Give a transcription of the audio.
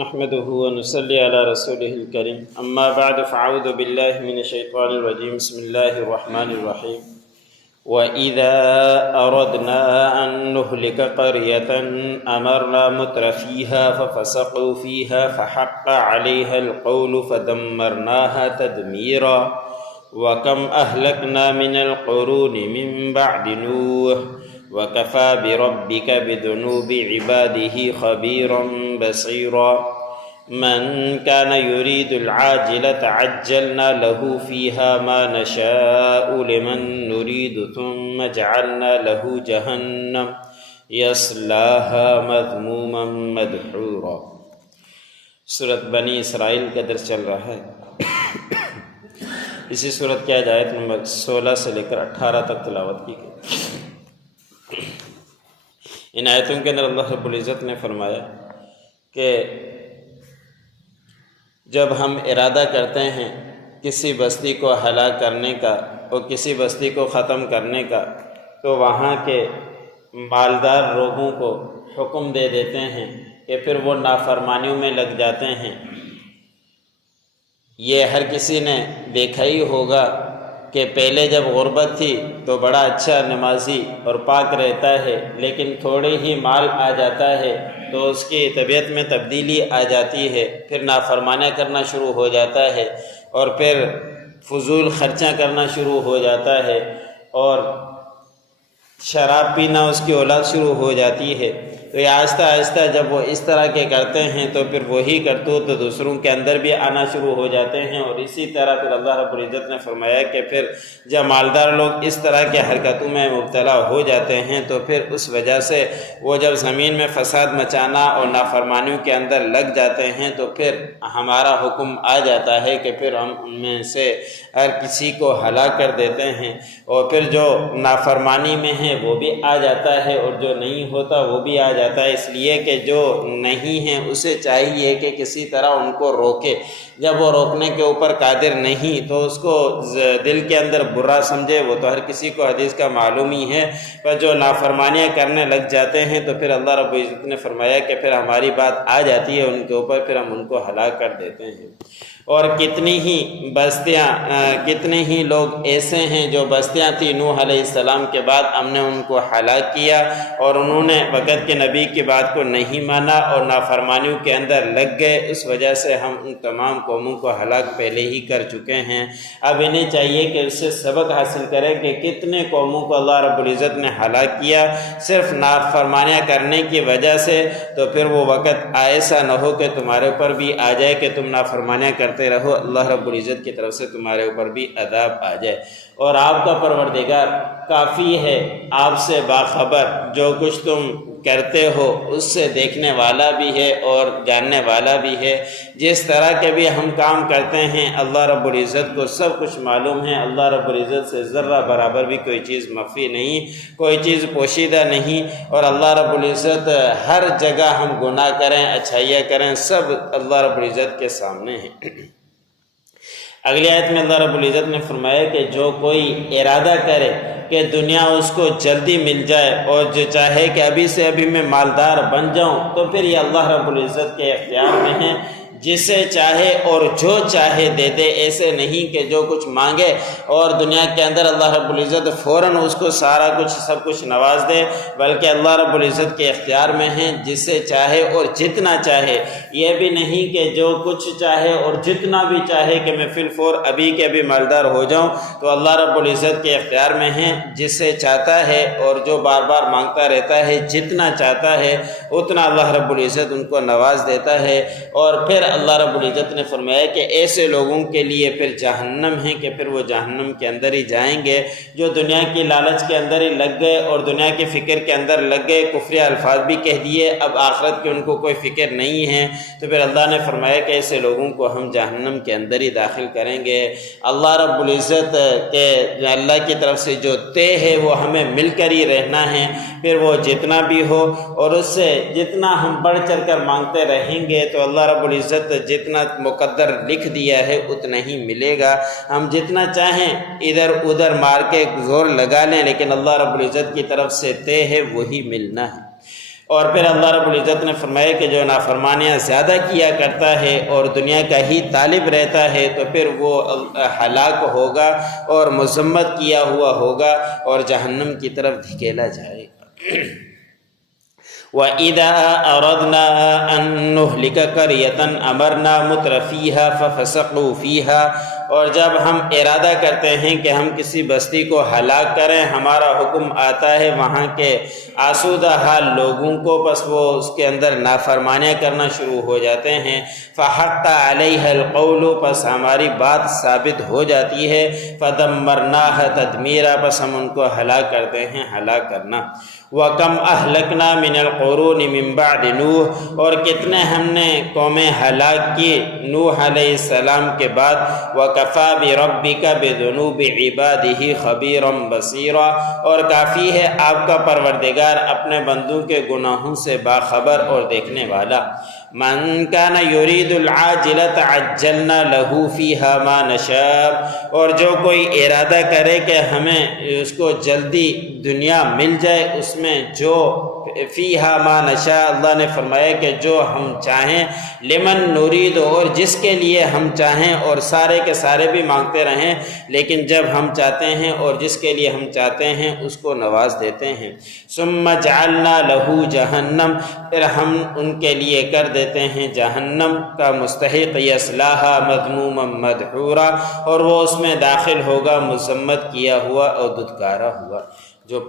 نحمده ونصلي على رسوله الكريم اما بعد فاعوذ بالله من الشيطان الرجيم بسم الله الرحمن الرحيم وإذا أردنا أن نهلك قرية أمرنا مترفيها ففسقوا فيها فحق عليها القول فدمرناها تدميرا وكم أهلكنا من القرون من بعد نوح وكفى بربك بذنوب عباده خبيرا بصيرا من كان يريد العاجلة عجلنا له فيها ما نشاء لمن نريد ثم جعلنا له جهنم يصلاها مذموما مدحورا۔ سورۃ بنی اسرائیل کا درس چل رہا ہے۔ اسی سورت کی آیت نمبر 16 سے لے کر 18 تک تلاوت کی گئی۔ ان آیتوں کے اندر اللہ رب العزت نے فرمایا کہ جب ہم ارادہ کرتے ہیں کسی بستی کو ہلاک کرنے کا اور کسی بستی کو ختم کرنے کا تو وہاں کے مالدار لوگوں کو حکم دے دیتے ہیں کہ پھر وہ نافرمانیوں میں لگ جاتے ہیں۔ یہ ہر کسی نے دیکھا ہی ہوگا کہ پہلے جب غربت تھی تو بڑا اچھا نمازی اور پاک رہتا ہے، لیکن تھوڑے ہی مال آ جاتا ہے تو اس کی طبیعت میں تبدیلی آ جاتی ہے، پھر نافرمانیاں کرنا شروع ہو جاتا ہے اور پھر فضول خرچہ کرنا شروع ہو جاتا ہے اور شراب پینا اس کی اولاد شروع ہو جاتی ہے۔ تو یہ آہستہ آہستہ جب وہ اس طرح کے کرتے ہیں تو پھر وہی کرتوت دوسروں کے اندر بھی آنا شروع ہو جاتے ہیں، اور اسی طرح پھر اللہ رب العزت نے فرمایا کہ پھر جب مالدار لوگ اس طرح کے حرکتوں میں مبتلا ہو جاتے ہیں تو پھر اس وجہ سے وہ جب زمین میں فساد مچانا اور نافرمانیوں کے اندر لگ جاتے ہیں تو پھر ہمارا حکم آ جاتا ہے کہ پھر ہم ان میں سے ہر کسی کو ہلاک کر دیتے ہیں، اور پھر جو نافرمانی میں ہے وہ بھی آ جاتا ہے اور جو نہیں ہوتا وہ بھی آ جاتا ہے، اس لیے کہ جو نہیں ہیں اسے چاہیے کہ کسی طرح ان کو روکے۔ جب وہ روکنے کے اوپر قادر نہیں تو اس کو دل کے اندر برا سمجھے، وہ تو ہر کسی کو حدیث کا معلوم ہی ہے، پر جو نافرمانیاں کرنے لگ جاتے ہیں تو پھر اللہ رب العزت نے فرمایا کہ پھر ہماری بات آ جاتی ہے ان کے اوپر، پھر ہم ان کو ہلاک کر دیتے ہیں۔ اور کتنی ہی بستیاں، کتنے ہی لوگ ایسے ہیں جو بستیاں تھیں نوح علیہ السلام کے بعد ہم نے ان کو ہلاک کیا، اور انہوں نے وقت کے نبی کی بات کو نہیں مانا اور نافرمانیوں کے اندر لگ گئے، اس وجہ سے ہم ان تمام قوموں کو ہلاک پہلے ہی کر چکے ہیں۔ اب انہیں چاہیے کہ اس سے سبق حاصل کریں کہ کتنے قوموں کو اللہ رب العزت نے ہلاک کیا صرف نافرمانیاں کرنے کی وجہ سے، تو پھر وہ وقت ایسا نہ ہو کہ تمہارے اوپر بھی آ جائے کہ تم نافرمانیاں کرتے رہو، اللہ رب العزت کی طرف سے تمہارے اوپر بھی عذاب آ جائے۔ اور آپ کا پروردگار کافی ہے آپ سے باخبر، جو کچھ تم کرتے ہو اس سے دیکھنے والا بھی ہے اور جاننے والا بھی ہے۔ جس طرح کے بھی ہم کام کرتے ہیں اللہ رب العزت کو سب کچھ معلوم ہے۔ اللہ رب العزت سے ذرہ برابر بھی کوئی چیز مخفی نہیں، کوئی چیز پوشیدہ نہیں، اور اللہ رب العزت ہر جگہ ہم گناہ کریں اچھائیاں کریں سب اللہ رب العزت کے سامنے ہیں۔ اگلی آیت میں اللہ رب العزت نے فرمایا کہ جو کوئی ارادہ کرے کہ دنیا اس کو جلدی مل جائے اور جو چاہے کہ ابھی سے ابھی میں مالدار بن جاؤں، تو پھر یہ اللہ رب العزت کے اختیار میں ہے، جسے چاہے اور جو چاہے دے دے۔ ایسے نہیں کہ جو کچھ مانگے اور دنیا کے اندر اللہ رب العزت فوراً اس کو سارا کچھ سب کچھ نواز دے، بلکہ اللہ رب العزت کے اختیار میں ہے، جسے چاہے اور جتنا چاہے۔ یہ بھی نہیں کہ جو کچھ چاہے اور جتنا بھی چاہے کہ میں فی الفور ابھی کے ابھی مالدار ہو جاؤں، تو اللہ رب العزت کے اختیار میں ہے، جسے چاہتا ہے اور جو بار بار مانگتا رہتا ہے جتنا چاہتا ہے اتنا اللہ رب العزت ان کو نواز دیتا ہے۔ اور پھر اللہ رب العزت نے فرمایا کہ ایسے لوگوں کے لیے پھر جہنم ہے کہ پھر وہ جہنم کے اندر ہی جائیں گے، جو دنیا کی لالچ کے اندر ہی لگ گئے اور دنیا کی فکر کے اندر لگ گئے، کفری الفاظ بھی کہہ دیے، اب آخرت کی ان کو کوئی فکر نہیں ہے، تو پھر اللہ نے فرمایا کہ ایسے لوگوں کو ہم جہنم کے اندر ہی داخل کریں گے۔ اللہ رب العزت کے اللہ کی طرف سے جو طے ہے وہ ہمیں مل کر ہی رہنا ہے، پھر وہ جتنا بھی ہو، اور اس سے جتنا ہم بڑھ چڑھ کر مانگتے رہیں گے تو اللہ رب العزت جتنا مقدر لکھ دیا ہے اتنا ہی ملے گا۔ ہم جتنا چاہیں ادھر ادھر مار کے زور لگا لیں، لیکن اللہ رب العزت کی طرف سے طے ہے وہی ملنا ہے۔ اور پھر اللہ رب العزت نے فرمایا کہ جو نافرمانیاں زیادہ کیا کرتا ہے اور دنیا کا ہی طالب رہتا ہے تو پھر وہ ہلاک ہوگا اور مذمت کیا ہوا ہوگا اور جہنم کی طرف دھکیلا جائے گا۔ وَإِذَا أَرَدْنَا أَن نُهْلِكَ قَرْيَةً أَمَرْنَا مُتْرَفِيهَا فَفَسَقُوا فِيهَا، اور جب ہم ارادہ کرتے ہیں کہ ہم کسی بستی کو ہلاک کریں، ہمارا حکم آتا ہے وہاں کے آسودہ حال لوگوں کو، بس وہ اس کے اندر نافرمانیاں کرنا شروع ہو جاتے ہیں۔ فَحَقَّ عَلَيْهَا الْقَوْلُ، پس ہماری بات ثابت ہو جاتی ہے۔ فَدَمَّرْنَاهَا تَدْمِيرًا، پس ہم ان کو ہلاک کرتے ہیں ہلاک کرنا۔ وَكَمْ أَهْلَكْنَا مِنَ الْقُرُونِ مِنْ بَعْدِ نُوحٍ، اور کتنے ہم نے قومیں ہلاک کی نوح علیہ السلام کے بعد۔ وَكَفَى بِرَبِّكَ بِذُنُوبِ عِبَادِهِ خَبِيرًا بَصِيرًا، اور کافی ہے آپ کا پروردگار اپنے بندوں کے گناہوں سے باخبر اور دیکھنے والا۔ مَنْ كَانَ يُرِيدُ الْعَاجِلَةَ عَجَّلْنَا لَهُ فِيهَا مَا نَشَاءُ، اور جو کوئی ارادہ کرے کہ ہمیں اس کو جلدی دنیا مل جائے، اس میں جو فیہا ما نشاء، اللہ نے فرمایا کہ جو ہم چاہیں، لمن نرید، اور جس کے لیے ہم چاہیں، اور سارے کے سارے بھی مانگتے رہیں، لیکن جب ہم چاہتے ہیں اور جس کے لیے ہم چاہتے ہیں اس کو نواز دیتے ہیں۔ ثم جعلنا لہ جہنم، پھر ہم ان کے لیے کر دیتے ہیں جہنم کا مستحق، یصلاھا مذموما مدحورا، اور وہ اس میں داخل ہوگا مذمت کیا ہوا اور دھتکارا ہوا۔ جو